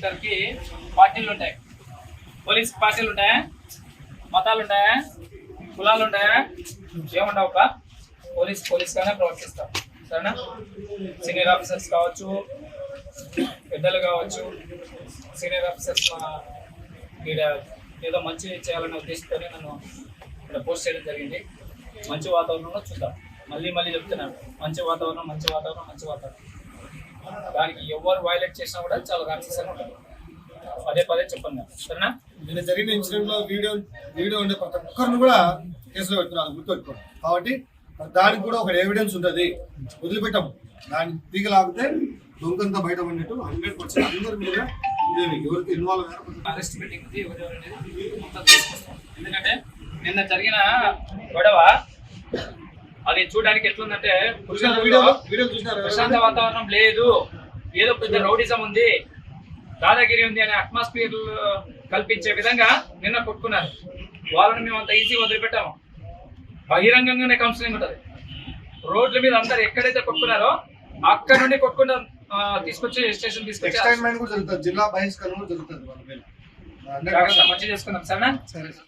లీడర్కి పార్టీలు ఉంటాయి, పోలీస్ పార్టీలు ఉంటాయా, మతాలు ఉంటాయా, కులాలు ఉంటాయా? ఏముండవు. ఒక పోలీస్గానే ప్రవర్తిస్తాం. సరేనా? సీనియర్ ఆఫీసర్స్ కావచ్చు, పెద్దలు కావచ్చు, సీనియర్ ఆఫీసర్స్ ఇక్కడ ఏదో మంచి చేయాలనే ఉద్దేశంతో నన్ను ఇక్కడ పోస్ట్ చేయడం జరిగింది. మంచి వాతావరణంలో చూద్దాం. మళ్ళీ చెప్తున్నాను, మంచి వాతావరణం. దానికి ఎవరు వైలేట్ చేసినా కూడా చాలా రాక్షసంగా ఉంటుంది. పదే చెప్పండి. సరేనా? నిన్న జరిగిన ఇన్సిడెంట్ లో వీడియో ఉండే ప్రతి ఒక్కరిని కూడా కేసులో పెడుతున్నారు, గుర్తుపెట్టుకోండి. కాబట్టి దానికి కూడా ఒక ఎవిడెన్స్ ఉంటుంది, వదిలిపెట్టాము. దాన్ని తీగలాగితే దొంగంతా బయట పడినట్టు 100% అందరి మీద ఎవరికి ఇన్వాల్వ్ అరెస్ట్ మీటింగ్ ఎవరెవరు అనేది మొత్తం తీసుకొస్తాం. ఎందుకంటే నిన్న జరిగిన గొడవ అది చూడడానికి ఎట్లుందంటే ప్రశాంత వాతావరణం లేదు, ఏదో పెద్ద రౌడిజం ఉంది, దాదాగిరి ఉంది అనే అట్మాస్ఫియర్ కల్పించే విధంగా నిన్న కొట్టుకున్నారు. వాళ్ళని మేము అంత ఈజీగా వదిలిపెట్టాము. బహిరంగంగానే కౌన్సిలింగ్ ఉంటుంది. రోడ్ల మీద అందరు ఎక్కడైతే కొట్టుకున్నారో అక్కడ నుండి కొట్టుకుంటా తీసుకొచ్చి స్టేషన్ తీసుకొచ్చి జిల్లా బహిష్కరణ జరుగుతుంది. మంచిగా చేసుకున్నాం. సరేనా?